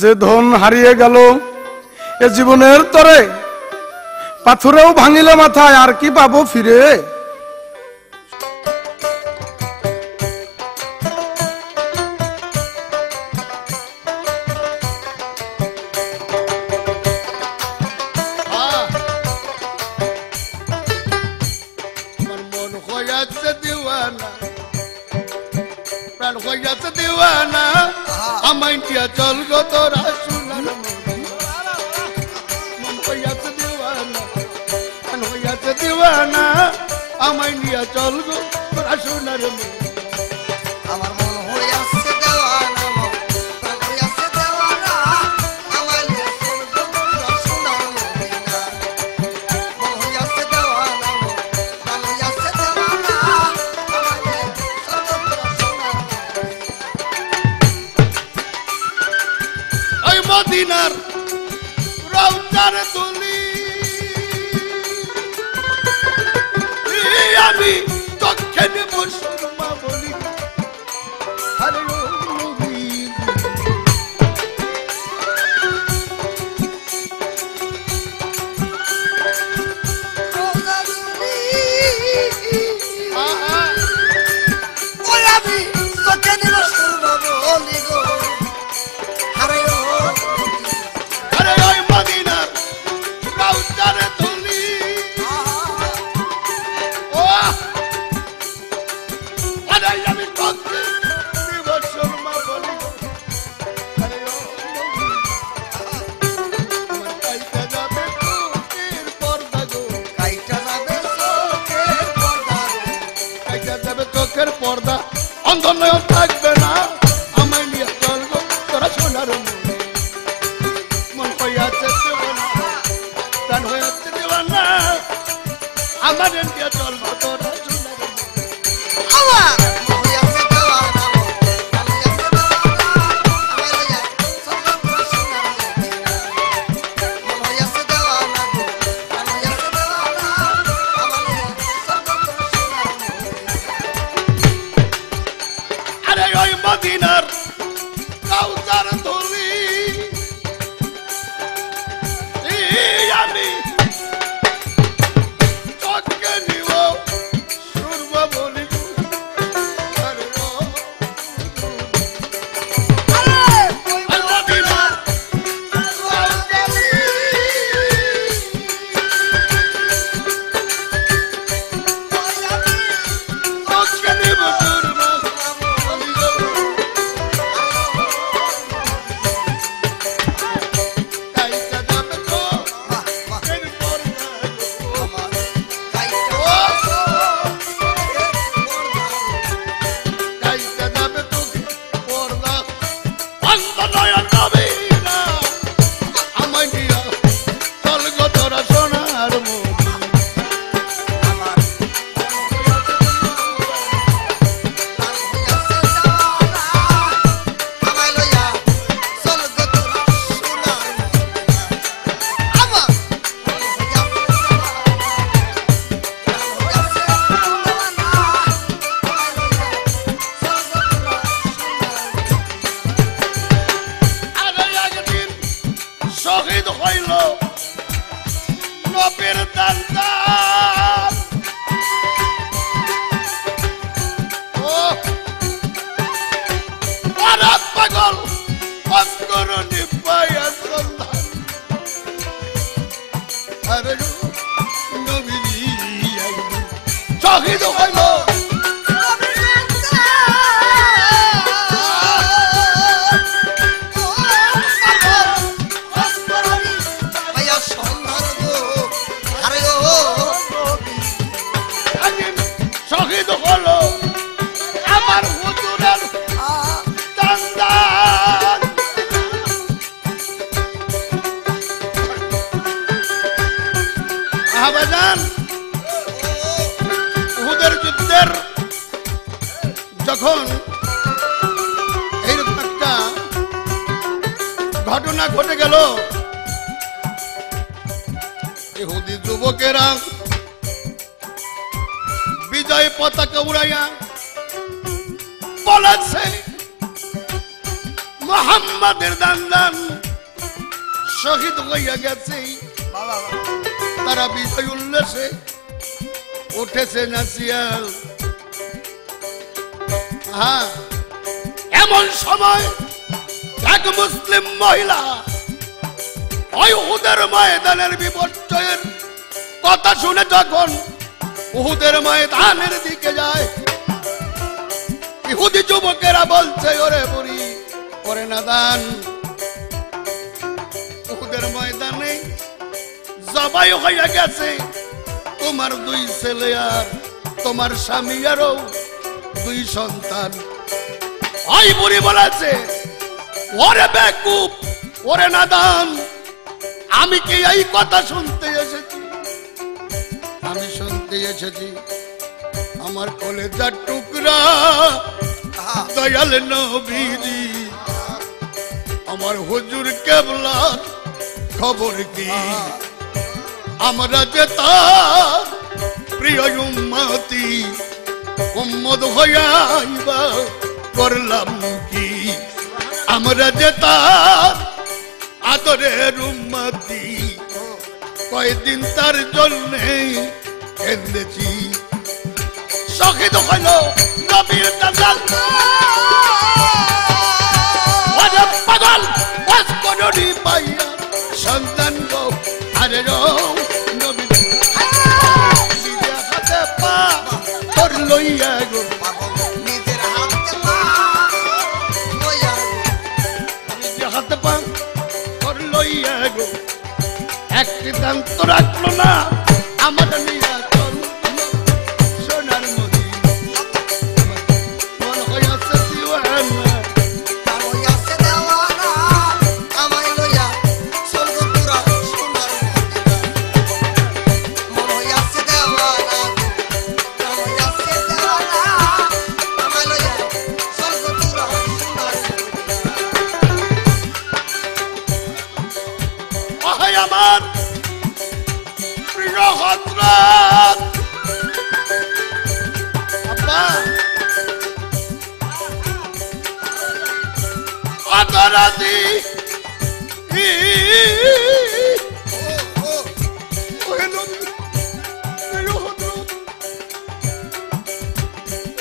যে ধন হারিয়ে গেল এ জীবনের তরে পাথরেও ভাঙিলে মাথায় আর কি পাবো ফিরে। চল গো তোরা সোনার মন হইয়াছে দিওয়ানা, মন হইয়াছে দিওয়ানা, আমায় নিয়া চল গো তোরা সোনার আমার মন হইয়াছে দেওয়ানা, মন হইয়াছে দেওয়ানা, আমায় নিয়া চল গো তোরা সোনার মদিনা। মন হইয়াছে দেওয়ানা, মন হইয়াছে দেওয়ানা, আমায় নিয়া চল গো তোরা সোনার ওই মদিনার রওজার তুলি আমি চোখে নেব সুরমা বলি। আরে ও নবী ওই আমি তোকে নিল সুরমা বলি গো। আরে ও আরে ওই মদিনার রওজার তুলি ও আরে আমি চোখে নেব সুরমা বলি। আরে ও নবী আমার কাইটা যাবে চোখের পর্দা গো, কাইটা যাবে চোখের পর্দা গো। কাইটা যাবে চোখের পর্দা, অন্ধ নয়ন থাকবে না, আমায় নিয়ে চল গো তোরা সোনার মনে। মন হইয়াছে দেওয়ানা, প্রাণ হইয়াছে দেওয়ানা, আমার নিয়ে চল গো তোরা সোনার মনে। আমার মন হইয়াছে দেওয়ানা, মন হইয়াছে দেওয়ানা, আমায় নিয়া চল গো তোরা সোনার মদিনা। মন হইয়াছে দেওয়ানা গো, মন হইয়াছে দেওয়ানা, আমায় নিয়া চল গো তোরা সোনার মদিনা। আরে ওই মদিনার রওজার ধুলি আমি চোখে নিব সুরমা বলি। আরে ও ওই মদিনার রওজার চোখে নিব সুরমা বলি গো। কাইটা যাবে তো এর পর্দা গো, কাইটা যাবে তো পর্দা, অন্ধ নয়ন নবী না, আমায় নিয়া চল গো তোরা সোনার মদিনা। আরে একদিন শহীদ হইল নবীর দান্দার, ও আরে পাগল অঙ্কুরনি পায়া সন্ধান। আরে নবীজি একদিন শহীদ হইল একদিন শহীদ হলো আমার হুজুরের দান্দার। আহবাজান উহুদের যুদ্ধের যখন এইরকম একটা ঘটনা ঘটে গেল, ইহুদি যুবকেরা বিজয় পতাকা উড়াইয়া বলেছে মোহাম্মদের দান শহীদ হইয়া গেছে, তারা বিজয় উল্লাসে উঠেছে নাচিয়া। হ্যাঁ, এমন সময় এক মুসলিম মহিলা ওই উহুদের ময়দানের বিপর্যয়ের কথা শুনে যখন উহুদের ময়দানের দিকে যায়, ইহুদি যুবকেরা বলছে, ওরে বুড়ি, ওরে নাদান, উহুদের ময়দানে জবাই হয়ে গেছে তোমার 2 ছেলে আর তোমার স্বামী আরও 2 সন্তান। ওই বুড়ি বলেছে, ওরে বেকুব, ওরে নাদান, আমি কি এই কথা শুনতে এসেছি? আমি শুনতে এসেছি আমার কলেজার টুকরা দয়াল নবীজি, আমার হুজুর কেবলার খবর কি? আমরা যে তার প্রিয় উম্মতি, উম্মত হইয়া করলাম কি? আমরা যে তার আদরের উম্মতি, কয়দিন তার জন্যে কেঁদেছি। শহীদ হইল নবীর দালাল, ওরে পাগল ওয়াসকরণী পাইয়া সন্তান গো, আরে রো নবী নিজের হাতে পা তোর লইয়া গো, নিজের হাতে পা লইয়া গো, নিজের হাতে পা তোর লইয়া গো, একটি দান তো রাখলো না আমার নিয়া চল সোনার মদিনা। মন হইয়াছে দিওয়ানা, তার হইয়াছে দেওয়ানা, আমায় লইয়া স্বর্গপুরা সোনার মদিনা। মন হইয়াছে দেওয়ানা, তার হইয়াছে দেওয়ানা, আমায় লইয়া স্বর্গপুরা সোনার মদিনা। ওহে আমার প্রিয় হযরত আব্বা, আদরাদি ওহে নবী, প্রিয় হযরত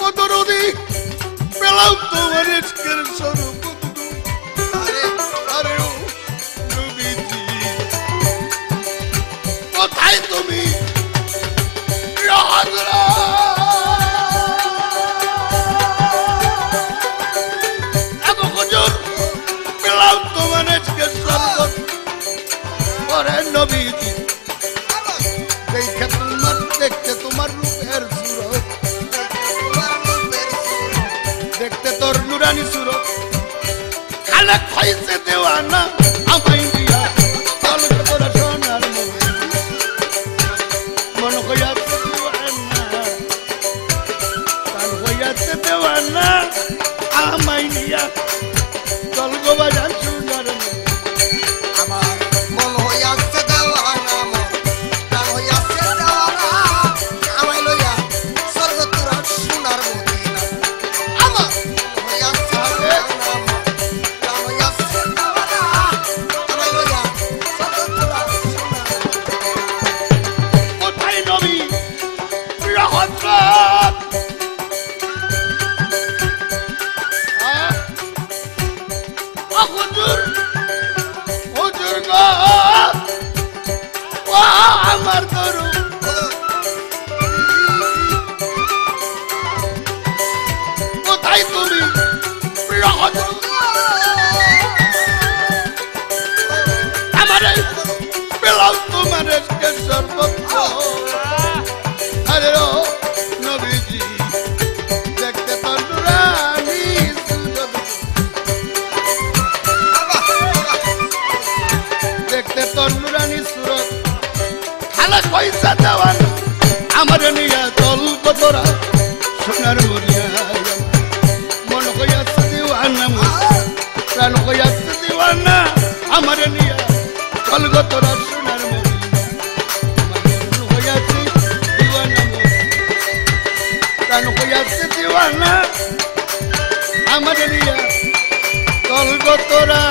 আদরাদি, পেলাম তোমার ইশকের স্বরূপ। আরে ও নবীজি, কোথায় তুমি? প্রিয় হযরত, আবু হুজুর, পেলাম তোমার ইশকের স্বরূপ। ওরে নবীজি, দেখতে তোমার রূপের সুরত, দেখতে তোর নুরানি সুরত, খালেক হইছে দেওয়ানা আমায় দিয়া চল তোরা সোনার মদিনা। মন হইয়াছে দেওয়ানা, প্রাণ হইয়াছে দেওয়ানা, আমায় নিয়া চল গো বাজান সোনার মদিনা। আমার মন হইয়াছে দেওয়ানা, মন প্রাণ হইয়াছে দেওয়ানা, আমায় লইয়া স্বর্গপুরা সোনার মদিনা। আমার মন হইয়াছে দেওয়ানা, মন প্রাণ হইয়াছে দেওয়ানা, আমায় লইয়া স্বর্গপুরা সোনার মদিনা। কোথায় নবী? প্রিয় হযরত, হুজুর, হুজুর গো, ও আমার গরু, কোথায় তুমি? প্রিয় হযরত, আমারে পেলাম তোমার ইশকের শরবত। আরে ও নবীজি, দেখতে তোর নুরানি সুরত, দেখতে তোর নুরানি সুরত, খালেক হইছে দেওয়ানা আমার নিয়া চল গো তোরা সোনার মদিনা। মন হইয়াছে দিওয়ানা, প্রাণ হইয়াছে দিওয়ানা, আমার নিয়া চল গো তোরা সোনার মদিনা। মন হইয়াছে দিওয়ানা, প্রাণ হইয়াছে দিওয়ানা, আমার নিয়া চল গো তোরা